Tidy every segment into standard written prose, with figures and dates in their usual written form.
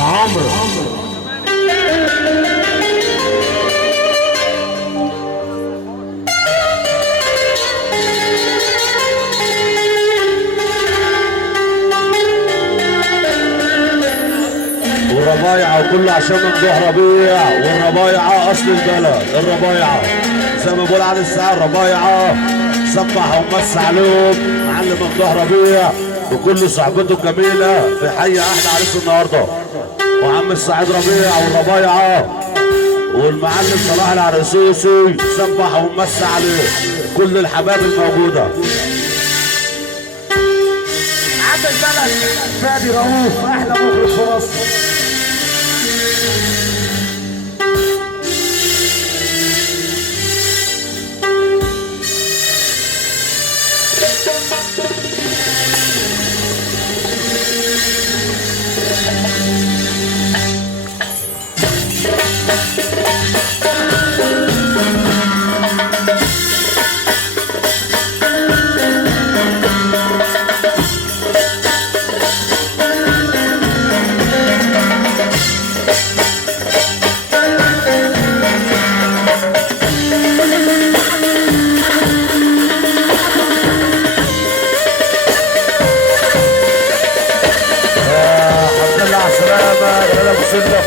عمرو. والربايعة وكله عشان ممدوح ربيع، والربايعة أصل البلد. الربايعة زي ما بقول على الساعة الربايعة صبح ومس عليهم معلم ممدوح ربيع وكل صحبته الجميلة. بيحيي أحلى عريس النهارده وعم السعيد ربيع والربايعة والمعلم صلاح العرسوسي صبح ومس عليه كل الحباب الموجودة. عم البلد فادي رؤوف أحلى مخرج في مصر.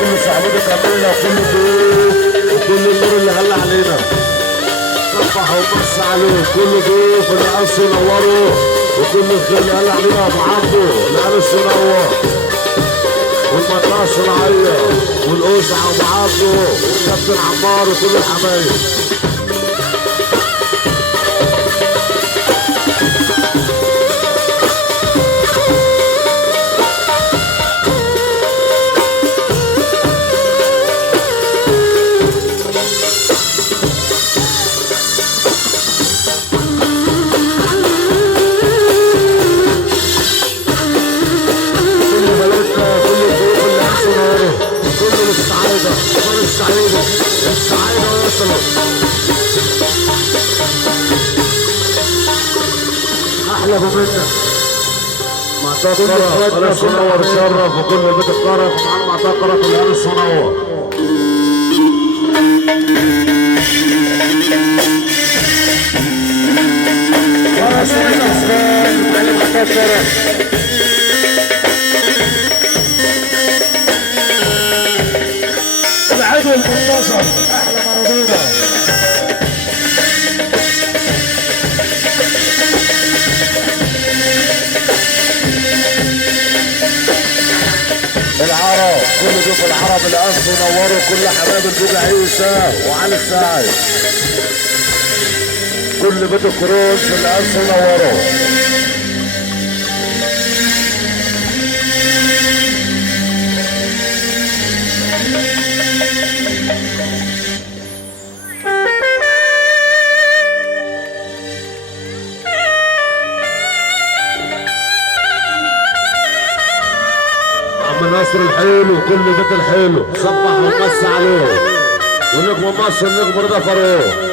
كل صحبته كاملة وكل ضيوف وكل النور اللي غلى علينا صبح ومس عليه كل ضيوف اللي قصوا ينوروا وكل الخير اللي غلى علينا ابو عبده اللي قرص ينور والمنطقة الصناعية والقوسع ابو عبده والكابتن عمار وكل الحبايب. السعيدة وصلت أحلى بمنك معتقد أنس منور شرف وكل بيت الطرف مع المعتقد كل أنس منور. أنس منور العدو المنتصر احلى مارادونا. العرب كل ضيوف العرب اللي قصوا نوروا كل حبايب البوجي عيسى وعلي السعيد كل بيت الكروز اللي قصوا نوروا. ناصر الحلو وكل بيت الحلو صبح ومس عليه ونجم مصر نجم رضا فاروق.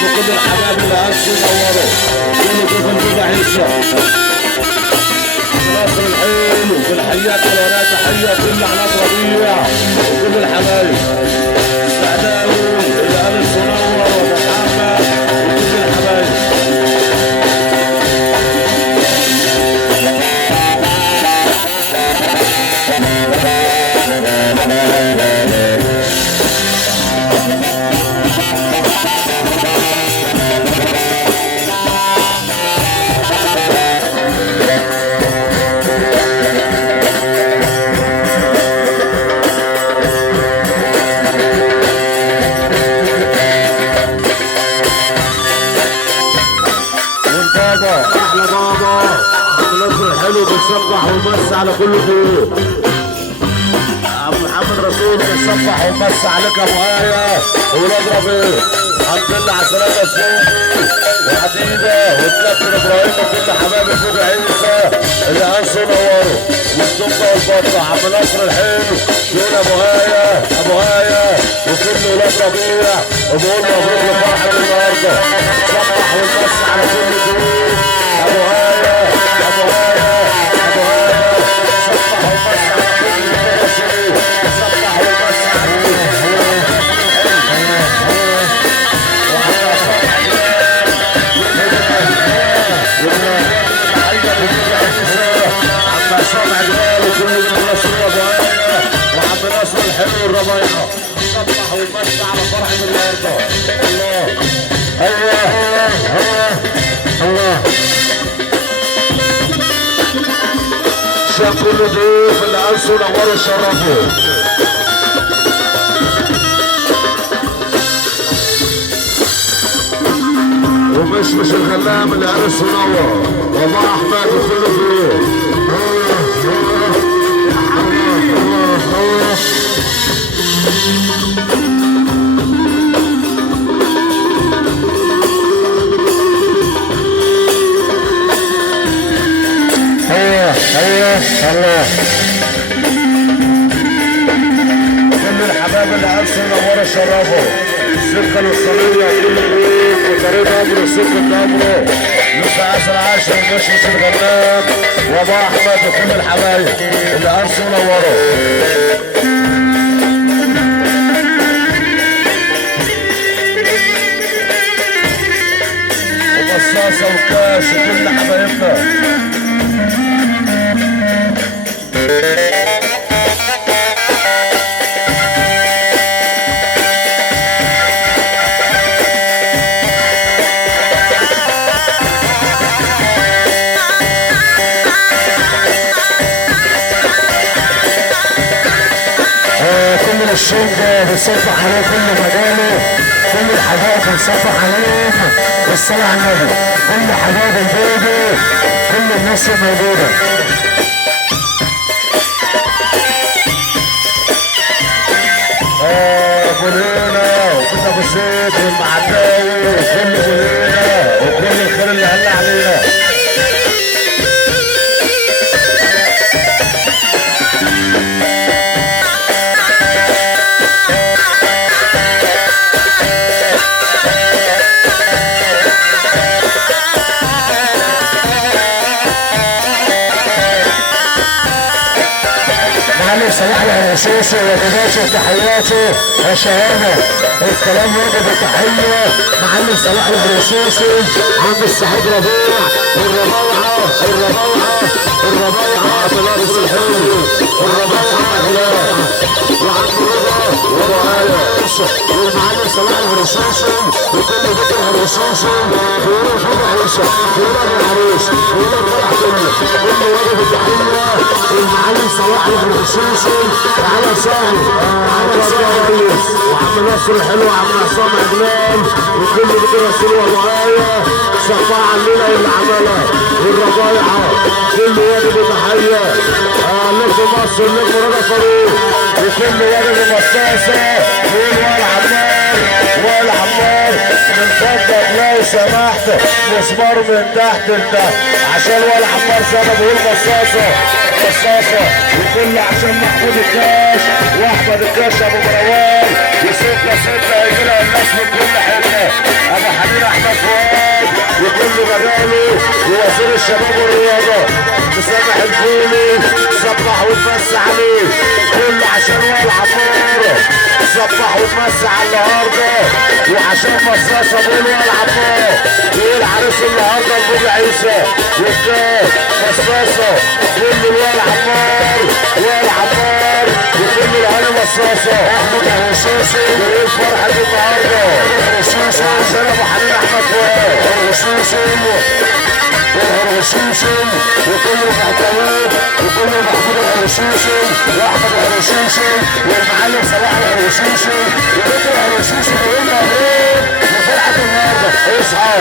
وكل الحبايب اللي هسوا ينوروا كل ضيوف البوجي عيسى ناصر الحلو والحيات والوراء تحيه كل عناد ربيع وكل الحبايب السعداوي اللي قرص ينور ومحمد وكل الحبايب. بنصبح ومس على كل ضيوف. عم محمد رسول بنصبح ومس عليك يا ابو آية وولاد ربيع. الحمد لله على السلامة السوقي وحديدة والكابتن ابراهيم وكل حبايبي فوق عيسى اللي انسوا نوروا والدمة والبطة. عم نصر الحلو دول ابو آية وكل ولاد ربيع وبقول مبروك لفرحة النهارده. صبح والمس على كل دول ابو آية صبح والمس على كل الرسول. صبح والمس على عم سامع جمال وكل الرسول ابو آية وعم نصر الحلو الربيعة. صبح والمس على فرحة النهارده. الله شاف كل ضيوف اللي انسوا نوروا شرفوا. ومش الغلام اللي انسوا نور وابو احمد وكل الضيوف. الله كل الحبايب اللي انسوا نوروا شرفوا. السكه الوصليه كل البيت وطريق امره سكه امره لسه عصر عاشر مش الغلام وابو احمد وكل الحبايب اللي انسوا نوروا. ومصاصه وكاش وكل حبايبنا. كل الشنجة بنصفح عليه كل مجاله كل الحاجات بنصفح عليه والصلاة على النبي. كل حاجات البيبي كل الناس الموجودة. بولينا وكل ابو زيد والمعداوي وكل بولينا وكل الخير اللي هلا علينا. صلاح العسيسي وجباتي وتحياتي يا شباب. الكلام يجب التحيه معلم صلاح العسيسي عم السعيد ربيع الربيعه بلارس الحلو الربيعه وعم رضا وابو آية والمعلم صلاح العسيسي وكل بيت العسيسي ويروح فوق عيسى ويروح العريس ويروح فرح كل واجب التحيه المعلم صلاح العسيسي على سهل على سهل وعم نصر الحلو وعم عصام عجلان وكل بيت الرسول وابو آية صفاء علينا اللي عملها والربايعه كل واجب تحيه لكم مصر لكم رضا فاروق وكل واجب المصاصه والعمار من فضلك لو سمحت مسمار من تحت لتحت عشان والعمار زي ما بقول مصاصه وكل عشان محمود الكاش واحمد الكاش ابو مروان وستة يجيلها الناس من كل حته. ابو حبيب احمد فؤاد وكل مجاله ووزير الشباب والرياضه مسامح الفولي صبح وتمس عليه كل عشان والعمار صبح وتمس على النهارده وعشان مصاصه بقول والعمار بيقول عريس النهارده البوب عيسى والكاف مصاصه كل والعمار وكل العالم مصاصه احمد الرصاصي وايه فرحه النهارده الرصاصي عشان ابو حبيب احمد فؤاد الرصاصي وكل محتويات وكل محمود الرصاصي واحمد الرصاصي والمعلم صلاح الرصاصي وذكر الرصاصي بيقول مبروك لفرحه النهارده. اصحى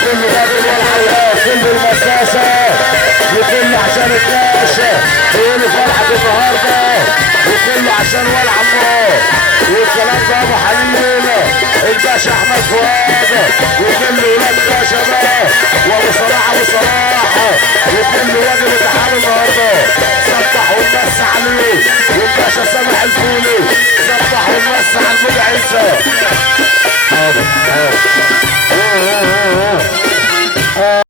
كل باب والحياه كل المصاصه عشان الكاشة بيقولوا فرحة النهارده وكله عشان ولع النار والكلام ده ابو حليل الباشا احمد فؤاد وكل ولاد باشا بقى وابو صلاح ابو صلاح وكل واجب اتحاد النهارده سبح ونمس عليه والباشا سامح الفولي سبح ونمس على المدعي عيسى. حاضر